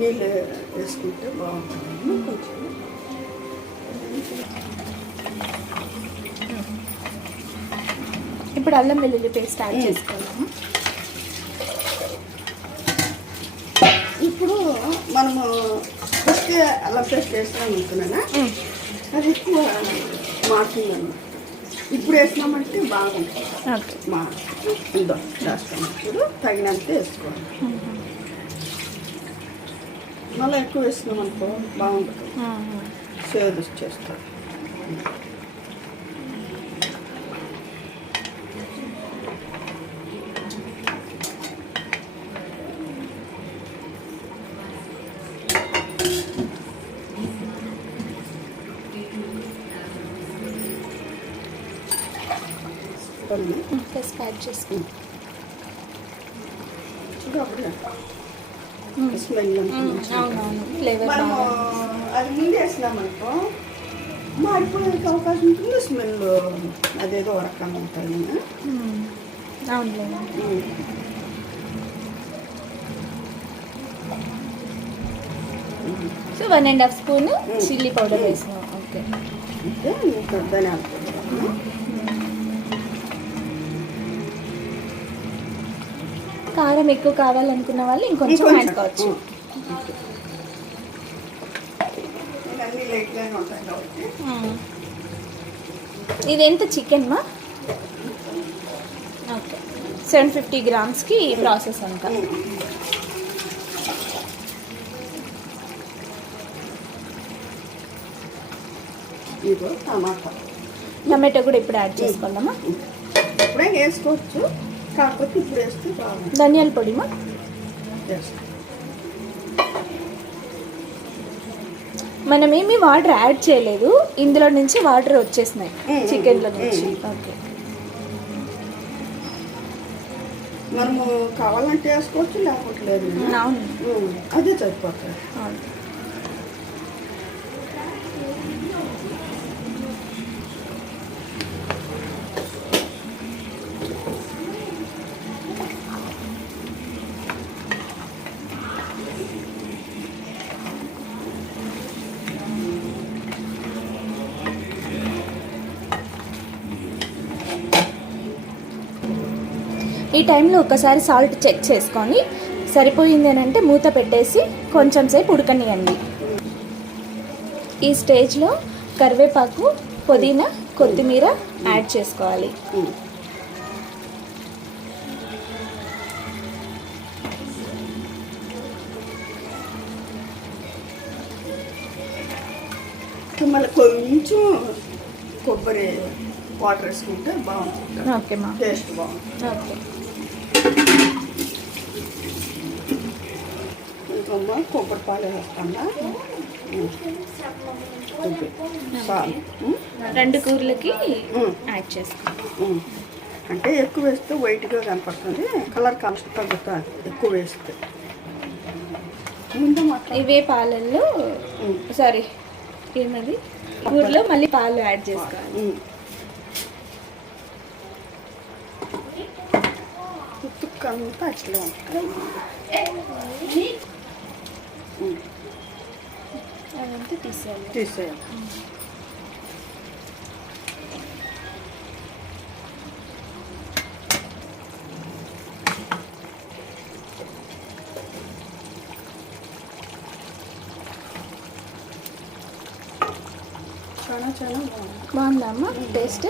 నీళ్ళు వేసుకుంటే బాగుంటుంది. కొంచెం ఇప్పుడు అల్లం వెల్లుల్లి పేస్ట్ యాడ్ చేసుకోవాలమ్మా. ఇప్పుడు మనము ఫస్ట్ అల్లం పేస్ట్ వేసినాం అనుకున్నానా, అది ఎక్కువ మారుతుందన్నమాట. ఇప్పుడు వేసినామంటే బాగుంటుంది. మా ఉందో చేస్తున్నప్పుడు తగినంత వేసుకోవాలి. మళ్ళీ ఎక్కువ వేసినాం అనుకో బాగుంటుంది, సేవ్ చేస్తాం. యాడ్ చేసుకుని స్మెల్ ఫ్లేవర్ మనము అది ముందు వేసినామనుకో మాడిపోయేందుకు అవకాశం ఉంటుంది. స్మెల్ అదేదో రకంగా ఉంటుంది. అవును. సో 1.5 స్పూన్ చిల్లీ పౌడర్ వేసినాం. ఓకే, ధనియాల పౌడర్. కారం ఎక్కువ కావాలనుకున్న వాళ్ళు ఇంకొంచెం వేసుకోవచ్చు. ఇది ఎంత చికెన్ మా? ఓకే, 750 గ్రామ్స్కి ప్రాసెస్ అంతా. టమాటో కూడా ఇప్పుడు యాడ్ చేసుకోవాలమ్మా. ఇప్పుడే వేసుకోవచ్చు, కాకపోతే ఇప్పుడు వేస్తే బాగుంది. ధనియాల పొడి మా మనమేమి వాటర్ యాడ్ చేయలేదు, ఇందులో నుంచి వాటర్ వచ్చేసినాయి చికెన్లో నుంచి. ఓకే, మనము కావాలంటే వేసుకోవచ్చు, లేకపోతే లేదు. అదే సరిపోతుంది. ఈ టైంలో ఒకసారి సాల్ట్ చెక్ చేసుకొని సరిపోయింది అని అంటే మూత పెట్టేసి కొంచెం సేపు ఉడకనియండి. ఈ స్టేజ్లో కరివేపాకు, పుదీనా, కొత్తిమీర యాడ్ చేసుకోవాలి. మళ్ళీ కొంచెం కొబ్బరి వాటర్ వేసుకుంటే బాగుంటుంది. ఓకే మా, టేస్ట్ బాగుంటుంది. ఓకే, ఇంకమ్మా కొబ్బరి పాలు వేస్తాను. చాలు, 2 కూరలకి యాడ్ చేసుకోండి. అంటే ఎక్కువ వేస్తే వైట్గా కనపడుతుంది, కలర్ కాస్ట్ తగ్గుతుంది ఎక్కువ వేస్తే. ఇవే పాలల్లో సారీ ఏమది కూరలో మళ్ళీ పాలు యాడ్ చేసుకోవాలి. అంతా అట్లా ఉంటుంది. అదంతా తీసేయాలి. చాలా బాగుందా అమ్మ టేస్ట్?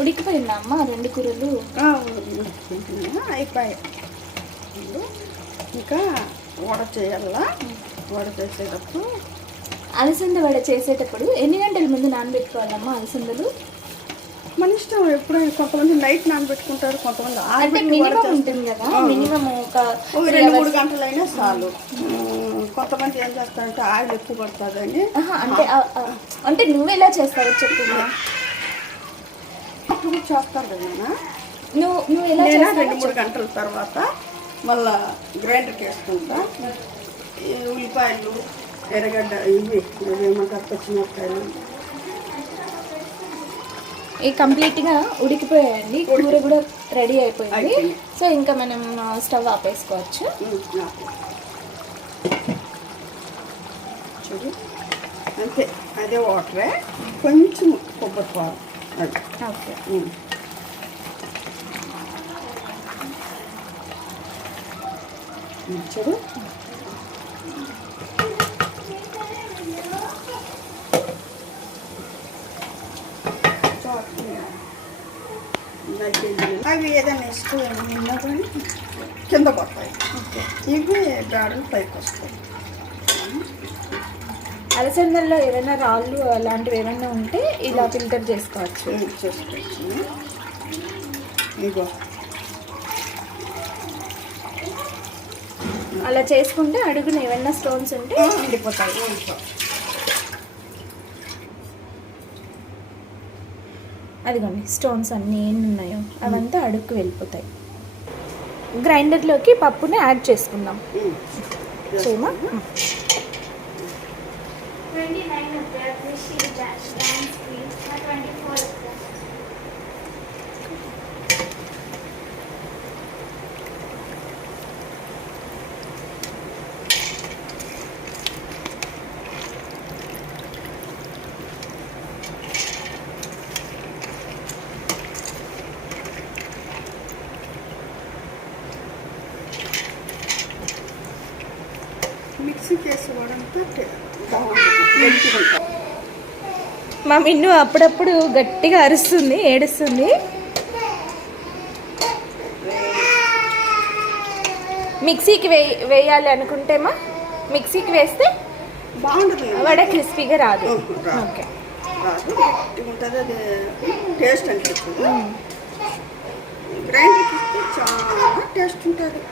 ఉడికిపోయిందా అమ్మ 2 కూరలు? అయిపోయాయి. ఇంకా వడ చేయాలా. వడ చేసేటప్పుడు అలసంద వడ చేసేటప్పుడు ఎన్ని గంటల ముందు నానబెట్టుకోవాలమ్మా అలసందలు? మన ఇష్టం. ఎప్పుడైనా కొంతమంది నైట్ నానబెట్టుకుంటారు, కొంతమంది ఉంటుంది కదా, మినిమం ఒక 2-3 గంటలైనా చాలు. కొంతమంది ఏం చేస్తారంటే ఆయిల్ ఎక్కువ పడుతుందని. అంటే నువ్వు ఎలా చేస్తావో చెప్తున్నా. అప్పుడు చేస్తాను కదా నువ్వు ఎలా 2-3 గంటల తర్వాత మళ్ళా గ్రైండర్కి వేసుకుంటా. ఉల్లిపాయలు, ఎర్రగడ్డ, ఇవి ఏమంటారు పచ్చిమిరపకాయలు కంప్లీట్గా ఉడికిపోయాయండి. కూర కూడా రెడీ అయిపోయింది. సో ఇంకా మనం స్టవ్ ఆపేసుకోవచ్చు. చూడు అంతే, అదే వాటరే, కొంచెం కొబ్బరి పాలు. ఓకే. చూడు అవి ఏదైనా ఇష్టం ఉన్నా కానీ కింద పడతాయి. ఇవి గాడులు పైకి వస్తాయి. అలసందల్లో ఏదైనా రాళ్ళు అలాంటివి ఏమైనా ఉంటే ఇలా ఫిల్టర్ చేసుకోవచ్చు. ఇగో అలా చేసుకుంటే అడుగున ఏమైనా స్టోన్స్ ఉంటే ఎండిపోతాయి. అదిగోండి స్టోన్స్ అన్నీ ఏమి ఉన్నాయో అవంతా అడుగుకు వెళ్ళిపోతాయి. గ్రైండర్లోకి పప్పుని యాడ్ చేసుకుందాం. చేయమా? మిక్సీ చేసుకోవడంతో బాగుంటుంది. మా మిన్ను అప్పుడప్పుడు గట్టిగా అరుస్తుంది, ఏడుస్తుంది. మిక్సీకి వేయాలి అనుకుంటేమా మిక్సీకి వేస్తే బాగుంటుంది, వడ క్రిస్పీగా రాదు. ఓకే, రాదు, ఉంటుంది. అది టేస్ట్ అనిపిస్తుంది. గ్రైండర్కి ఇస్తే చాలా టేస్ట్ ఉంటుంది.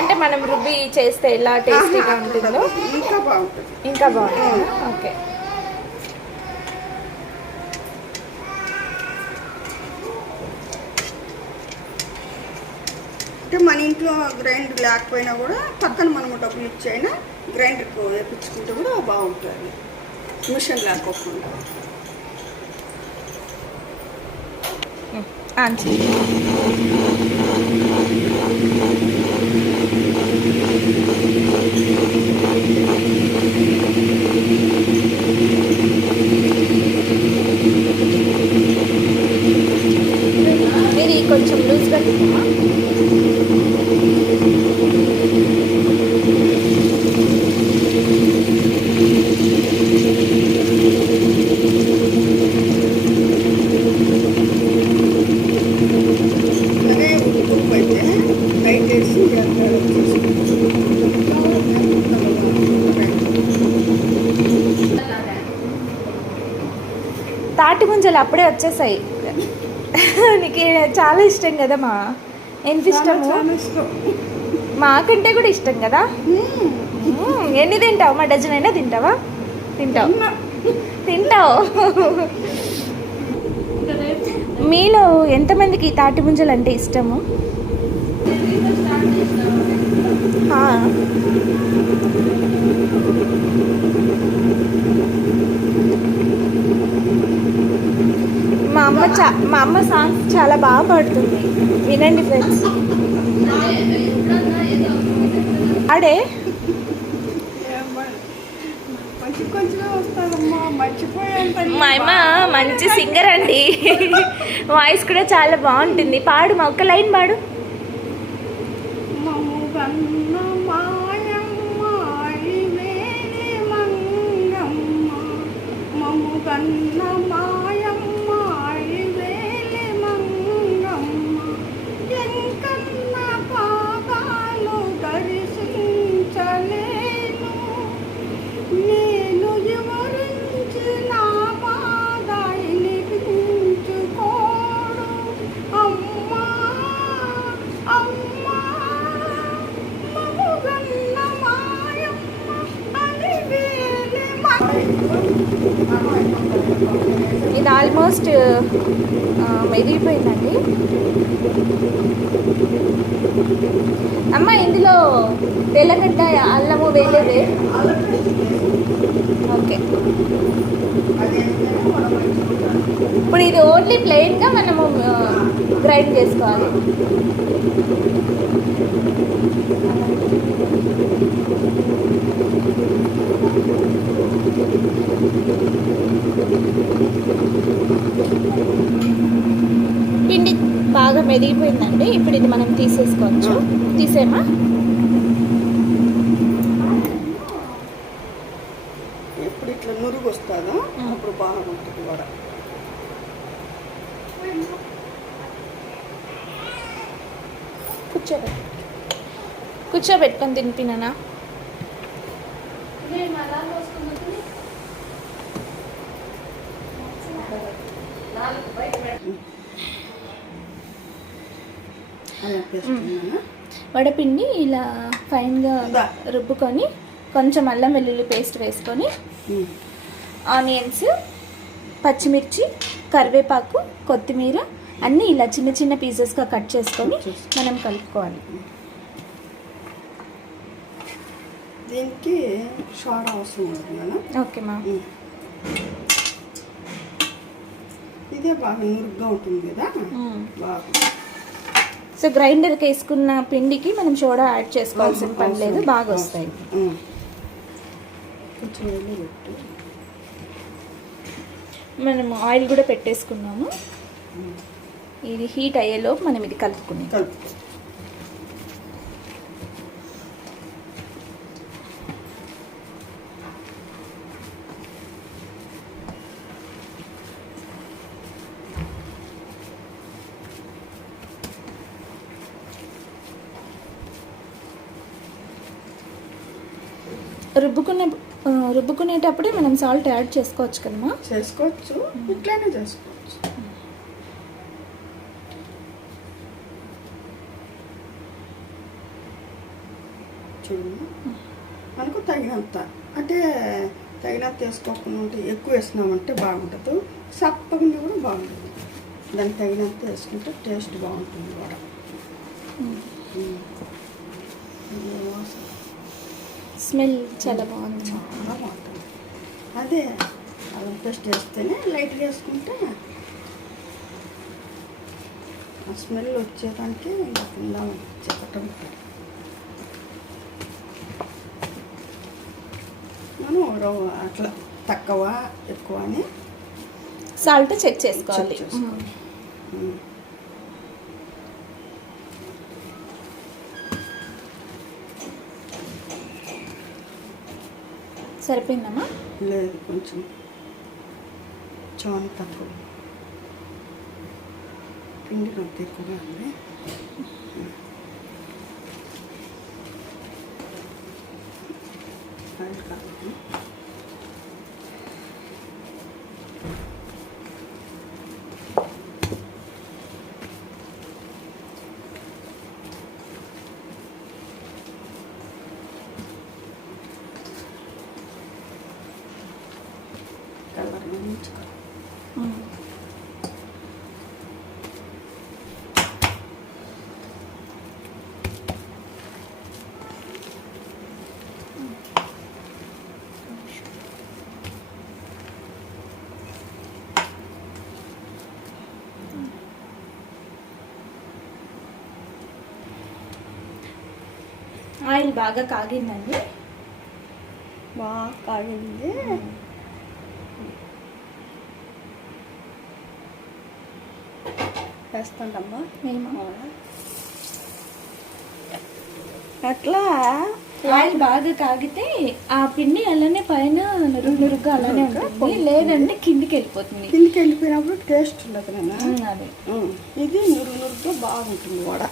అంటే మనం రుబ్బి చేస్తే ఎలా టేస్టీగా ఉంటుందో ఇంకా బాగుంటుంది. ఇంకా బాగుంటుంది. ఓకే, అంటే మన ఇంట్లో గ్రైండర్ లేకపోయినా కూడా పక్కన మనము డబ్బులు ఇచ్చైనా గ్రైండర్కి వేయించుకుంటే కూడా బాగుంటుంది, మిషన్ లేకోకుండా. ఇది కొంచెం లూజ్గా తిన్నామా? తాటి ముంజలు అప్పుడే వచ్చేసాయి. నీకు చాలా ఇష్టం కదా మా? ఎంత ఇష్టము? మాకంటే కూడా ఇష్టం కదా. ఎన్ని తింటావు? మా డజన్ అయినా తింటావా? తింటావు. మీలో ఎంతమందికి తాటి ముంజలు అంటే ఇష్టము? మా అమ్మ సాంగ్స్ చాలా బాగా పాడుతుంది, వినండి ఫ్రెండ్స్. ఆడే మా అమ్మ మంచి సింగర్ అండి, వాయిస్ కూడా చాలా బాగుంటుంది. పాడు మా, ఒక్క లైన్ పాడు. పేస్ట్ మెరిగిపోయిందండి. అమ్మ ఇందులో తెల్లగడ్డ అల్లము వేయలేదే? ఓకే. ఇప్పుడు ఇది ఓన్లీ ప్లెయిన్గా మనము గ్రైండ్ చేసుకోవాలి. పిండి బాగా మెదిగిపోయిందండి. ఇప్పుడు ఇది మనం తీసేసుకోవచ్చు. తీసేమా? ఎప్పుడు ఇట్లా నురుగు వస్తుందో అప్పుడు బాగుంటుంది వడ. కూర్చోబెట్టుకొని తినిపినా? వడపిండి ఇలా ఫైన్గా రుబ్బుకొని కొంచెం అల్లం వెల్లుల్లి పేస్ట్ వేసుకొని ఆనియన్స్, పచ్చిమిర్చి, కరివేపాకు, కొత్తిమీర అన్నీ ఇలా చిన్న చిన్న పీసెస్గా కట్ చేసుకొని మనం కలుపుకోవాలి. దీనికి సోడా అవసరం ఉంటుంది. ఓకే మా. ఇదే బాగా నురుగ్గా ఉంటుంది కదా, బాగా. సో గ్రైండర్కి వేసుకున్న పిండికి మనం సోడా యాడ్ చేసుకోవాల్సిన పని లేదు, బాగా వస్తాయి. కొంచెం నెయ్యి పెట్టు. మనము ఆయిల్ కూడా పెట్టేసుకున్నాము. ఇది హీట్ అయ్యేలోపు మనం ఇది కలుపుకున్నాం. రుబ్బుకునేటప్పుడే మనం సాల్ట్ యాడ్ చేసుకోవచ్చు కదమ్మా? చేసుకోవచ్చు, ఇట్లానే చేసుకోవచ్చు. చూడమ్మా, మనకు తగినంత, అంటే తగినంత వేసుకోకుండా ఉంటే ఎక్కువ వేసినామంటే బాగుంటుంది, సప్పకుండా కూడా బాగుంటుంది. దానికి తగినంత వేసుకుంటే టేస్ట్ బాగుంటుంది కూడా. స్మెల్ చాలా బాగుంది. చాలా బాగుంటుంది. అదే అల్లం పేస్ట్ వేస్తేనే లైట్గా వేసుకుంటే ఆ స్మెల్ వచ్చేదానికి ఇంకా కింద చెప్పటం. మనం అట్లా తక్కువ ఎక్కువ అని సాల్ట్ చెక్ చేసుకోవాలి. సరిపోయిందమ్మా? లేదు, కొంచెం చాలా తక్కువ పిండి కొంత ఎక్కువగా ఉంది. ఆయిల్ కావాలి. కలర్ మంచిగా ఆయిల్ బాగా కాగిందండి. బాగా కాగింది. వేస్తాండమ్మా మేము అట్లా. ఆయిల్ బాగా కాగితే ఆ పిండి అలానే పైన నురుగ్గా అలానే ఉంటుంది, లేదంటే కిందికి వెళ్ళిపోతుంది. కిందికి వెళ్ళిపోయినప్పుడు టేస్ట్ ఉండదు కదా. అదే ఇది నురుగ్గా బాగుంటుంది వడ.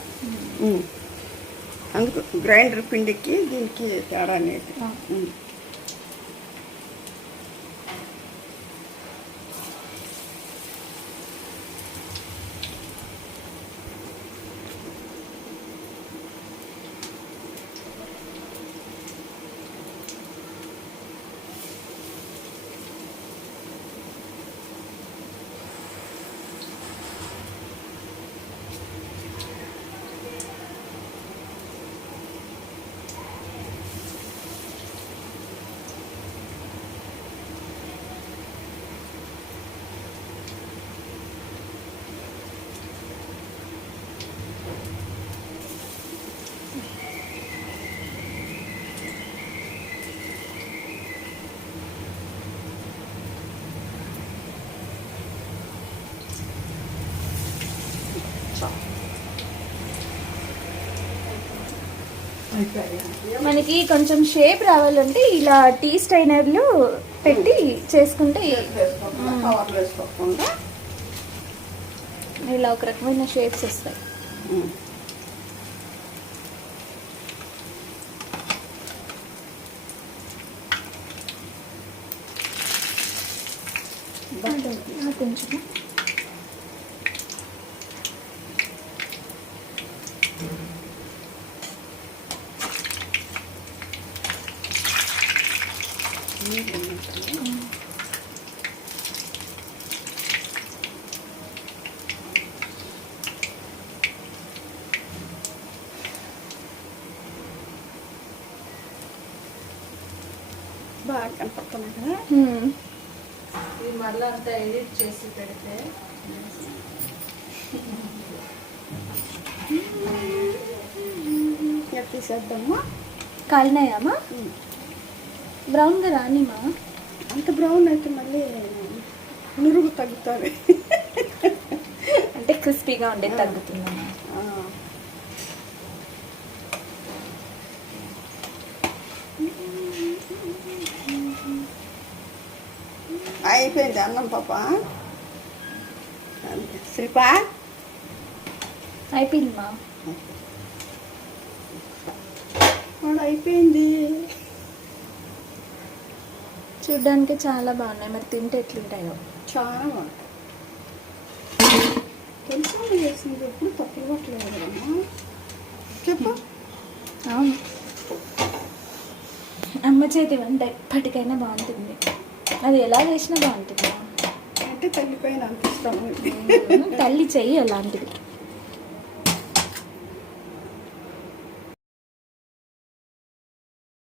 అందుకు గ్రైండర్ పిండికి దీనికి తేడా అనేది. మనకి కొంచెం షేప్ రావాలంటే ఇలా టీ స్టైనర్లు పెట్టి చేసుకుంటే కవర్లు వేసుకోకుండా ఇలా ఒక రకమైన షేప్స్ వస్తాయి. కొంచెం బాగా కనపడుతున్నాయి కదా. ఇది మళ్ళీ అంతా ఎడిట్ చేసి పెడితే ఎట్లా తీసేద్దామా? కాలినాయామా? బ్రౌన్గా రానిమా? అంత బ్రౌన్ అయితే మళ్ళీ నురుగు తగ్గుతుంది. అంటే క్రిస్పీగా ఉండేది తగ్గుతుందమ్మా. అయిపోయింది అన్నం పాప. శిల్పా అయిపోయిందమ్మా. అయిపోయింది. చూడ్డానికి చాలా బాగున్నాయి, మరి తింటే ఎట్లుంటాయో. చాలా బాగుంది. తెలుసా చేసింది ఎప్పుడు తప్పులు పట్టలేదు కదమ్మా. చెప్పు. అవును, అమ్మ చేతి వంట ఎప్పటికైనా బాగుంటుంది. అది ఎలా చేసినా బాగుంటుంది. అంటే తల్లిపైన అనిపిస్తాము. తల్లి చెయ్యి అలాంటిది.